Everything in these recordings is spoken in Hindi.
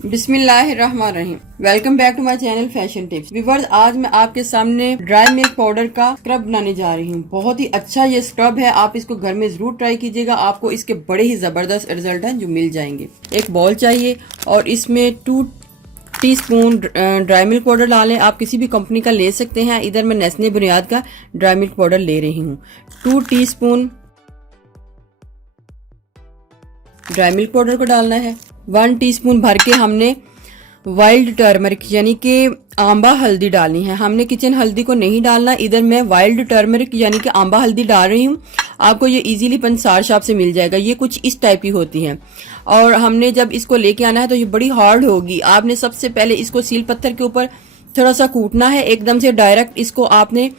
बिस्मिल्लाहिर्रहमानिर्रहीम। Welcome back to my channel fashion tips. Viewers, आज मैं आपके सामने ड्राई मिल्क पाउडर का स्क्रब बनाने जा रही हूँ। बहुत ही अच्छा ये स्क्रब है, आप इसको घर में जरूर ट्राई कीजिएगा, आपको इसके बड़े ही जबरदस्त रिजल्ट हैं जो मिल जाएंगे। एक बॉल चाहिए और इसमें 2 टीस्पून ड्राई मिल्क पाउडर डालें। आप किसी भी कंपनी का ले सकते हैं। इधर मैं नेस्ले बुनियाद का ड्राई मिल्क पाउडर ले रही हूँ। 2 टीस्पून ड्राई मिल्क पाउडर को डालना है। 1 टीस्पून भर के हमने वाइल्ड टर्मरिक यानी कि आंबा हल्दी डालनी है। हमने किचन हल्दी को नहीं डालना। इधर मैं वाइल्ड टर्मरिक यानी कि आंबा हल्दी डाल रही हूँ। आपको ये इजीली पंसार शॉप से मिल जाएगा। ये कुछ इस टाइप की होती है और हमने जब इसको लेके आना है तो ये बड़ी हार्ड होगी। आपने सबसे पहले इसको सील पत्थर के ऊपर थोड़ा सा कूटना है। एकदम से डायरेक्ट इसको आपने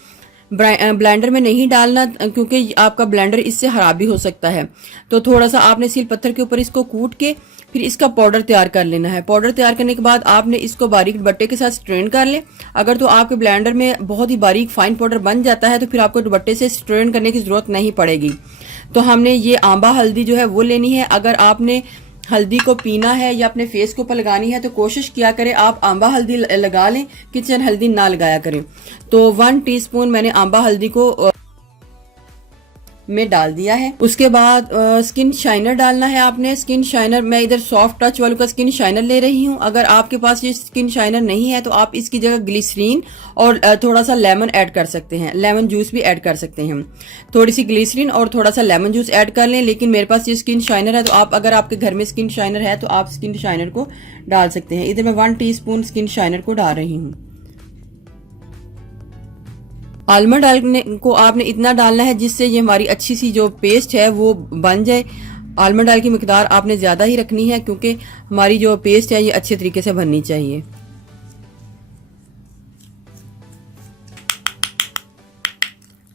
ब्लेंडर में नहीं डालना, क्योंकि आपका ब्लेंडर इससे खराब भी हो सकता है। तो थोड़ा सा आपने सील पत्थर के ऊपर इसको कूट के फिर इसका पाउडर तैयार कर लेना है। पाउडर तैयार करने के बाद आपने इसको बारीक बट्टे के साथ स्ट्रेन कर ले। अगर तो आपके ब्लेंडर में बहुत ही बारीक फाइन पाउडर बन जाता है तो फिर आपको दुपट्टे से स्ट्रेन करने की जरूरत नहीं पड़ेगी। तो हमने ये आंबा हल्दी जो है वो लेनी है। अगर आपने हल्दी को पीना है या अपने फेस के ऊपर लगानी है तो कोशिश किया करें आप आंबा हल्दी लगा लें, किचन हल्दी ना लगाया करें। तो 1 टीस्पून मैंने आंबा हल्दी को में डाल दिया है। उसके बाद स्किन शाइनर डालना है आपने। स्किन शाइनर मैं इधर सॉफ्ट टच वालों का स्किन शाइनर ले रही हूँ। अगर आपके पास ये स्किन शाइनर नहीं है तो आप इसकी जगह ग्लिसरीन और थोड़ा सा लेमन ऐड कर सकते हैं। लेमन जूस भी ऐड कर सकते हैं। थोड़ी सी ग्लिसरीन और थोड़ा सा लेमन जूस ऐड कर लें। लेकिन मेरे पास ये स्किन शाइनर है तो आप अगर आपके घर में स्किन शाइनर है तो आप स्किन शाइनर को डाल सकते हैं। इधर मैं 1 टीस्पून स्किन शाइनर को डाल रही हूँ। आलमंड डालने को आपने इतना डालना है जिससे ये हमारी अच्छी सी जो पेस्ट है वो बन जाए। आलमंड ऑयल की मिकदार आपने ज़्यादा ही रखनी है क्योंकि हमारी जो पेस्ट है ये अच्छे तरीके से बननी चाहिए।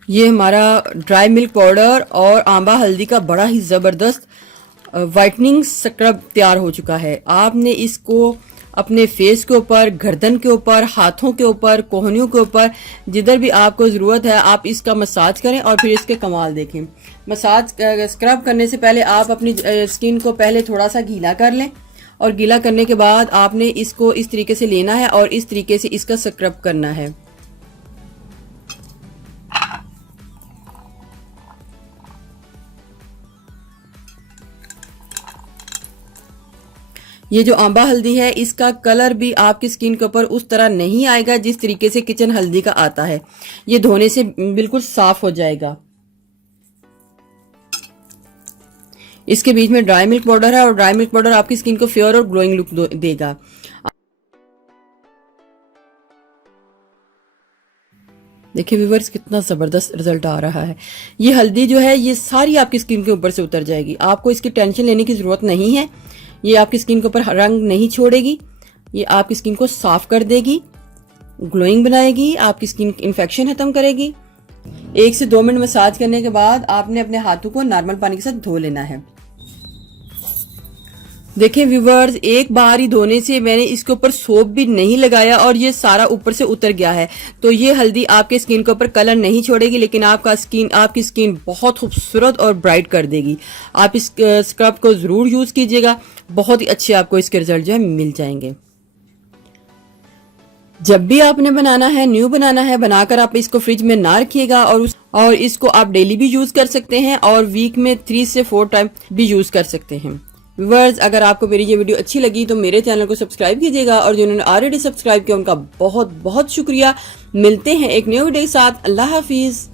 ये हमारा ड्राई मिल्क पाउडर और आंबा हल्दी का बड़ा ही ज़बरदस्त वाइटनिंग स्क्रब तैयार हो चुका है। आपने इसको अपने फेस के ऊपर, गर्दन के ऊपर, हाथों के ऊपर, कोहनियों के ऊपर, जिधर भी आपको ज़रूरत है आप इसका मसाज करें और फिर इसके कमाल देखें। मसाज स्क्रब करने से पहले आप अपनी स्किन को पहले थोड़ा सा गीला कर लें और गीला करने के बाद आपने इसको इस तरीके से लेना है और इस तरीके से इसका स्क्रब करना है। ये जो आंबा हल्दी है इसका कलर भी आपकी स्किन के ऊपर उस तरह नहीं आएगा जिस तरीके से किचन हल्दी का आता है। ये धोने से बिल्कुल साफ हो जाएगा। इसके बीच में ड्राई मिल्क पाउडर है और ड्राई मिल्क पाउडर आपकी स्किन को फेयर और ग्लोइंग लुक देगा। देखिए व्यूअर्स, कितना जबरदस्त रिजल्ट आ रहा है। ये हल्दी जो है ये सारी आपकी स्किन के ऊपर से उतर जाएगी। आपको इसकी टेंशन लेने की जरूरत नहीं है। ये आपकी स्किन के ऊपर रंग नहीं छोड़ेगी। ये आपकी स्किन को साफ कर देगी, ग्लोइंग बनाएगी, आपकी स्किन इन्फेक्शन खत्म करेगी। 1 से 2 मिनट मसाज करने के बाद आपने अपने हाथों को नॉर्मल पानी के साथ धो लेना है। देखिए व्यूवर्स, एक बार ही धोने से मैंने इसके ऊपर सोप भी नहीं लगाया और ये सारा ऊपर से उतर गया है। तो ये हल्दी आपके स्किन के ऊपर कलर नहीं छोड़ेगी लेकिन आपकी स्किन बहुत खूबसूरत और ब्राइट कर देगी। आप इस स्क्रब को जरूर यूज कीजिएगा, बहुत ही अच्छे आपको इसके रिजल्ट जो है मिल जाएंगे। जब भी आपने बनाना है, न्यू बनाना है, बनाकर आप इसको फ्रिज में ना रखिएगा और इसको आप डेली भी यूज कर सकते हैं और वीक में 3 से 4 टाइम भी यूज कर सकते हैं। व्यूअर्स, अगर आपको मेरी ये वीडियो अच्छी लगी तो मेरे चैनल को सब्सक्राइब कीजिएगा और जिन्होंने ऑलरेडी सब्सक्राइब किया उनका बहुत बहुत शुक्रिया। मिलते हैं एक न्यू वीडियो के साथ। अल्लाह हाफिज।